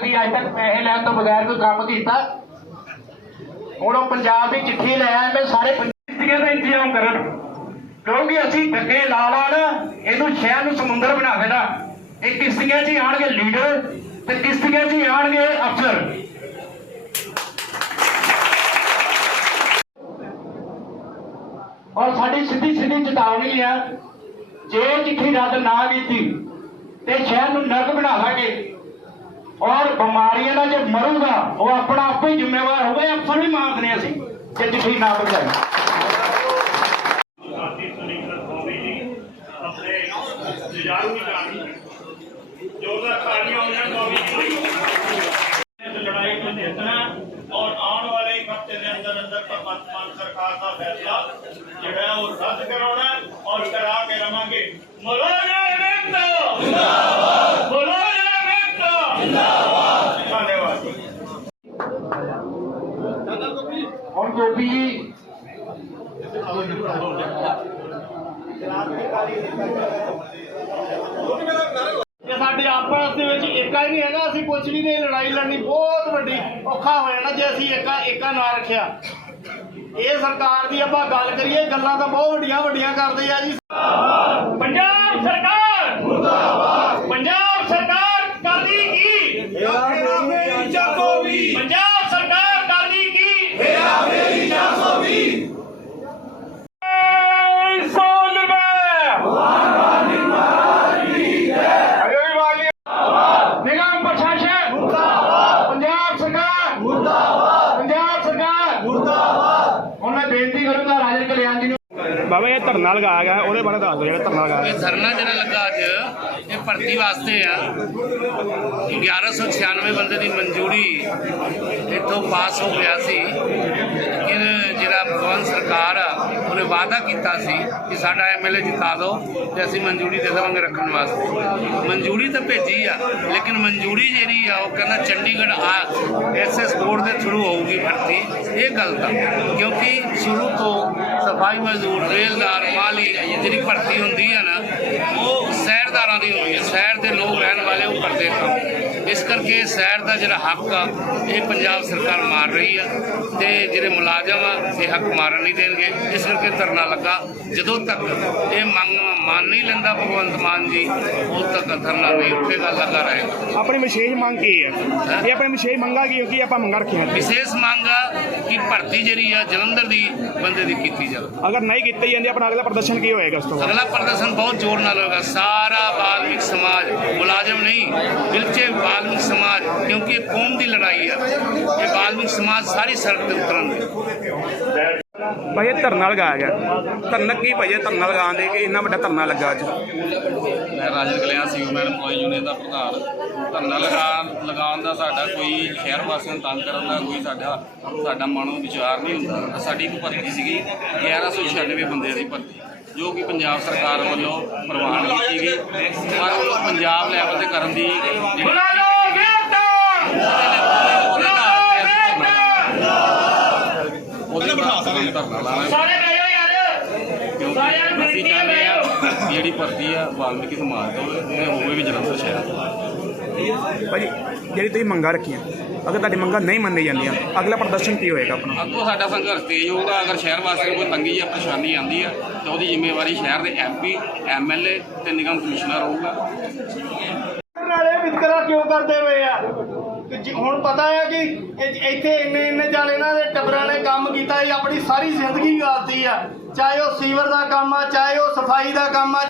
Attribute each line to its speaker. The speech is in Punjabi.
Speaker 1: ਕਦੀ ਅੱਜ ਤੱਕ ਪੈਸੇ ਲੈਣ ਤੋਂ ਬਗੈਰ ਕੋਈ ਕੰਮ ਕੀਤਾ। ਹੁਣ ਉਹ ਪੰਜਾਬ ਦੀ ਚਿੱਠੀ ਲੈ ਆਏ, ਮੈਂ ਸਾਰੇ ਪੰਛੀਆਂ ਦਾ ਇੰਤਜ਼ਾਮ ਕਰਨ। ਕਿਉਂਕਿ ਅਸੀਂ ਡੱਕੇ ਲਾ ਲਾ ਨਾ, ਇਹਨੂੰ ਸ਼ਹਿਰ ਨੂੰ ਸਮੁੰਦਰ ਬਣਾ ਦੇਣਾ ਇਹ ਕਿਸ਼ਤੀਆਂ 'ਚ ਹੀ ਆਣਗੇ ਲੀਡਰ ਤੇ ਕਿਸ਼ਤੀਆਂ 'ਚ ਹੀ ਆਣਗੇ ਅਫਸਰ। ਔਰ ਸਾਡੀ ਸਿੱਧੀ ਸਿੱਧੀ ਚੇਤਾਵਨੀ ਆ, ਜੇ ਚਿੱਠੀ ਰੱਦ ਨਾ ਕੀਤੀ ਤੇ ਸ਼ਹਿਰ ਨੂੰ ਨਰਕ ਬਣਾ ਦਾਂਗੇ ਔਰ ਬਿਮਾਰੀਆਂ ਦਾ ਜੇ ਮਰੂਗਾ, ਉਹ ਆਪਣਾ ਆਪੇ ਹੀ ਜ਼ਿੰਮੇਵਾਰ ਹੋਵੇ ਅਫਸਰ ਵੀ ਮਾਰਦੇ ਅਸੀਂ, ਜੇ ਚਿੱਠੀ ਨਾ ਪਹੁੰਚਾਏ
Speaker 2: ਸਾਥੀ ਸੁਨੀਲ ਕੌਮੀ ਉਹਨਾਂ ਕੌਮੀ ਜੀ ਲੜਾਈ ਨੂੰ ਜਿੱਤਣਾ ਔਰ ਆਉਣ ਵਾਲੇ ਇੱਕ ਹਫ਼ਤੇ ਦੇ ਅੰਦਰ ਅੰਦਰ ਭਗਵੰਤ ਮਾਨ ਸਰਕਾਰ ਦਾ ਫੈਸਲਾ, ਜਿਹੜਾ ਉਹ ਰੱਦ ਕਰਾਉਣਾ ਔਰ ਕਰਾ ਕੇ ਰਵਾਂਗੇ। ਮੁਲਾਜ਼ਮ ਏਕਤਾ ਜਿੰਦਾਬਾਦ
Speaker 3: ਸਾਡੇ ਆਪਸ ਦੇ ਵਿੱਚ ਏਕਾ ਹੀ ਨਹੀਂ ਹੈਗਾ ਅਸੀਂ ਕੁਝ ਵੀ ਨਹੀਂ ਲੜਾਈ ਲੜਨੀ ਬਹੁਤ ਵੱਡੀ ਔਖਾ ਹੋ ਜਾਣਾ ਜੇ ਅਸੀਂ ਏਕਾ ਏਕਾ ਨਾ ਰੱਖਿਆ। ਇਹ ਸਰਕਾਰ ਦੀ ਆਪਾਂ ਗੱਲ ਕਰੀਏ ਗੱਲਾਂ ਤਾਂ ਬਹੁਤ ਵੱਡੀਆਂ ਵੱਡੀਆਂ ਕਰਦੇ ਆ ਜੀ।
Speaker 2: ਪੰਜਾਬ ਸਰਕਾਰ! ਮੁਰਦਾਬਾਦ ਪੰਜਾਬ ਸਰਕਾਰ ਕਰਦੀ ਕੀ ਪੰਜਾਬ ਸਰਕਾਰ ਕਰਦੀ ਕੀ ਮੇਰਾ ਮੇਰੀ 420 ਸੋਲ
Speaker 1: ਨਿਗਮ ਪ੍ਰਸ਼ਾਸਨ ਮੁਰਦਾਬਾਦ ਪੰਜਾਬ ਸਰਕਾਰ ਮੁਰਦਾਬਾਦ ਪੰਜਾਬ ਸਰਕਾਰ ਮੁਰਦਾਬਾਦ ਹੁਣ ਮੈਂ ਬੇਨਤੀ ਕਰੂੰਗਾ ਰਾਜਨ ਕਲਿਆਣ ਜੀ ਨੂੰ
Speaker 3: ਬਾਬਾ ਇਹ ਧਰਨਾ ਲਗਾਇਆ ਗਿਆ ਉਹਦੇ ਬਾਰੇ ਦੱਸ ਦਿਓ ਜਿਹੜਾ ਧਰਨਾ ਲਗਾਇਆ
Speaker 4: ਇਹ ਧਰਨਾ ਜਿਹੜਾ ਲੱਗਾ ਅੱਜ ਇਹ ਭਰਤੀ ਵਾਸਤੇ ਆ। 1196 ਬੰਦੇ ਦੀ ਮਨਜ਼ੂਰੀ ਇੱਥੋਂ ਪਾਸ ਹੋ ਗਿਆ ਸੀ। ਲੇਕਿਨ ਜਿਹੜਾ ਭਗਵੰਤ ਸਰਕਾਰ ਆ ਉਹਨੇ ਵਾਅਦਾ ਕੀਤਾ ਸੀ ਕਿ ਸਾਡਾ ਐਮਐਲਏ ਜਿਤਾ ਦਿਓ ਤੇ ਅਸੀਂ ਮਨਜ਼ੂਰੀ ਦੇ ਦੇਵਾਂਗੇ ਰੱਖਣ ਵਾਸਤੇ। ਮਨਜ਼ੂਰੀ ਤਾਂ ਭੇਜੀ ਆ, ਲੇਕਿਨ ਮਨਜ਼ੂਰੀ ਜਿਹੜੀ ਆ, ਉਹ ਕਹਿੰਦਾ ਚੰਡੀਗੜ੍ਹ ਆ ਐਸਐਸ ਬੋਰਡ ਦੇ ਥਰੂ ਹੋਊਗੀ ਭਰਤੀ। ਇਹ ਗਲਤ ਆ ਕਿਉਂਕਿ ਸ਼ੁਰੂ ਤੋਂ ਸਫ਼ਾਈ ਮਜ਼ਦੂਰ, ਰੇਲਦਾਰ, ਮਾਲੀ ਜਿਹੜੀ ਭਰਤੀ ਹੁੰਦੀ ਆ ਨਾ, ਉਹ ਸ਼ਹਿਰਦਾਰਾਂ ਦੀ ਹੁੰਦੀ ਹੈ ਸ਼ਹਿਰ ਦੇ ਲੋਕ ਰਹਿਣ ਵਾਲੇ ਉਹ ਕਰਦੇ ਆ ਕੰਮ। ਇਸ ਕਰਕੇ ਸ਼ਹਿਰ ਦਾ ਜਿਹੜਾ ਹੱਕ ਆ ਇਹ ਪੰਜਾਬ ਸਰਕਾਰ ਮਾਰ ਰਹੀ ਆ ਤੇ ਜਿਹੜੇ ਮੁਲਾਜ਼ਮ ਆ ਇਹ ਹੱਕ ਮਾਰਨ ਨਹੀਂ ਦੇਣਗੇ। ਇਸ ਕਰਕੇ ਧਰਨਾ ਲੱਗਾ। ਜਦੋਂ ਤੱਕ ਇਹ ਮੰਗ ਮੰਨ ਨਹੀਂ ਲੈਂਦਾ ਭਗਵੰਤ ਮਾਨ ਜੀ ਉਦੋਂ ਤੱਕ ਧਰਨਾ ਨਹੀਂ ਉੱਠੇਗਾ ਲੱਗਾ ਰਹੇਗਾ।
Speaker 3: ਆਪਣੀ ਵਿਸ਼ੇਸ਼ ਮੰਗ ਕੀ ਹੈ? ਇਹ ਆਪਣੀ ਵਿਸ਼ੇਸ਼ ਮੰਗਾ ਕੀ ਕੀ ਆਪਾਂ ਮੰਗਾ ਰੱਖੀਆਂ?
Speaker 4: ਵਿਸ਼ੇਸ਼ ਮੰਗ ਆ ਕਿ ਭਰਤੀ ਜਿਹੜੀ ਆ ਜਲੰਧਰ ਦੀ ਬੰਦੇ ਦੀ ਕੀਤੀ ਜਾਵੇ।
Speaker 3: ਅਗਰ ਨਹੀਂ ਕੀਤੀ ਜਾਂਦੀ ਆਪਣਾ ਅਗਲਾ ਪ੍ਰਦਰਸ਼ਨ ਕੀ ਹੋਏਗਾ ਉਸ ਤੋਂ
Speaker 4: ਅਗਲਾ ਪ੍ਰਦਰਸ਼ਨ ਬਹੁਤ ਜ਼ੋਰ ਨਾਲ ਹੋਏਗਾ। ਸਾਰਾ ਬਾਲਮਿਕ ਸਮਾਜ ਮੁਲਾਜ਼ਮ ਨਹੀਂ ਬਿਲਚੇ ਬਾਲਮਿਕ ਸਮਾਜ ਕਿਉਂਕਿ ਇਹ ਕੌਮ ਦੀ ਲੜਾਈ ਆ। ਇਹ ਬਾਲਮਿਕ ਸਮਾਜ ਸਾਰੀ ਸੜਕ ਤੇ ਉਤਰਨਗੇ
Speaker 3: ਭਾਈ ਇਹ ਧਰਨਾ ਲਗਾਇਆ ਗਿਆ। ਧਰਨਾ ਕੀ ਭਾਈ ਇਹ ਧਰਨਾ ਲਗਾਉਣ ਦੇ ਕਿ ਇੰਨਾ ਵੱਡਾ ਧਰਨਾ ਲੱਗਾ ਅੱਜ?
Speaker 5: ਮੈਂ ਰਾਜਨ ਕਲਿਆਣ ਸੀ ਮੈਂ EMPLOYE ਯੂਨੀਅਨ ਦਾ ਪ੍ਰਧਾਨ। ਧਰਨਾ ਲਗਾਉਣ ਲਗਾਉਣ ਦਾ ਸਾਡਾ ਕੋਈ ਸ਼ਹਿਰ ਵਾਸੀਆਂ ਨੂੰ ਤੰਗ ਕਰਨ ਦਾ ਕੋਈ ਸਾਡਾ ਸਾਡਾ ਮਨੋਂ ਵਿਚਾਰ ਨਹੀਂ ਹੁੰਦਾ। ਸਾਡੀ ਇੱਕ ਭਰਤੀ ਸੀਗੀ 1196 ਬੰਦੇ ਦੀ ਭਰਤੀ ਜੋ ਕਿ ਪੰਜਾਬ ਸਰਕਾਰ ਵੱਲੋਂ ਪ੍ਰਵਾਨ ਕੀਤੀ ਗਈ। ਪਰ ਪੰਜਾਬ ਲੈਵਲ ਤੇ ਕਰਨ ਦੀ ਜਿਹੜੀ
Speaker 2: ਮੁਲਾਜ਼ਮ ਏਕਤਾ
Speaker 5: ਉਹਦੇ ਆਧਾਰ ਤੇ ਅਸੀਂ ਧਰਨਾ- ਲਾਣਾ
Speaker 2: ਸਾਰੇ ਯਾਰ। ਸਾਰਿਆਂ ਨੂੰ
Speaker 5: ਅਸੀਂ
Speaker 2: ਬੇਨਤੀ ਹੈ
Speaker 5: ਚਾਹੁੰਦੇ ਆ ਕਿ ਜਿਹੜੀ ਭਰਤੀ ਆ ਵਾਲਮੀਕੀ ਸਮਾਜ ਤੋਂ ਇਹ ਹੋਵੇ ਵੀ ਜਲੰਧਰ ਸ਼ਹਿਰ ਤੋਂ।
Speaker 3: ਭਾਈ ਜਿਹੜੀ ਤੁਸੀਂ ਮੰਗਾ ਰੱਖੀਆਂ ਅਗਰ ਤੁਹਾਡੀ ਮੰਗਾਂ ਨਹੀਂ ਮੰਨੀ ਜਾਂਦੀਆਂ ਅਗਲਾ ਪ੍ਰਦਰਸ਼ਨ ਕੀ ਹੋਏਗਾ ਆਪਣਾ?
Speaker 5: ਅੱਗੋਂ ਸਾਡਾ ਸੰਘਰਸ਼ ਤੇਜ਼ ਹੋਊਗਾ ਅਗਰ ਸ਼ਹਿਰ ਵਾਸੀਆਂ ਨੂੰ ਕੋਈ ਤੰਗੀ ਜਾਂ ਪਰੇਸ਼ਾਨੀ ਆਉਂਦੀ ਆ ਤਾਂ ਉਹਦੀ ਜ਼ਿੰਮੇਵਾਰੀ ਸ਼ਹਿਰ ਦੇ ਐਮਪੀ ਐਮਐਲਏ ਤੇ ਨਿਗਮ ਕਮਿਸ਼ਨਰ ਹੋਊਗਾ।
Speaker 3: ਵਿਤਕਰਾ ਕਿਉਂ ਕਰਦੇ ਹੋਏ ਆ। ਕਿ ਜੀ- ਹੁਣ ਪਤਾ ਹੈ ਕਿ ਇ- ਇੱਥੇ ਇੰਨੇ ਇੰਨੇ ਜਾਣੇ ਇਹਨਾਂ ਦੇ ਟੱਬਰਾਂ ਨੇ ਕੰਮ ਕੀਤਾ ਇਹ ਆਪਣੀ ਸਾਰੀ ਜ਼ਿੰਦਗੀ ਗਾਲਤੀ ਆ। ਚਾਹੇ ਉਹ ਸੀਵਰ ਦਾ ਕੰਮ ਆ, ਚਾਹੇ ਉਹ ਸਫ਼ਾਈ ਦਾ ਕੰਮ ਆ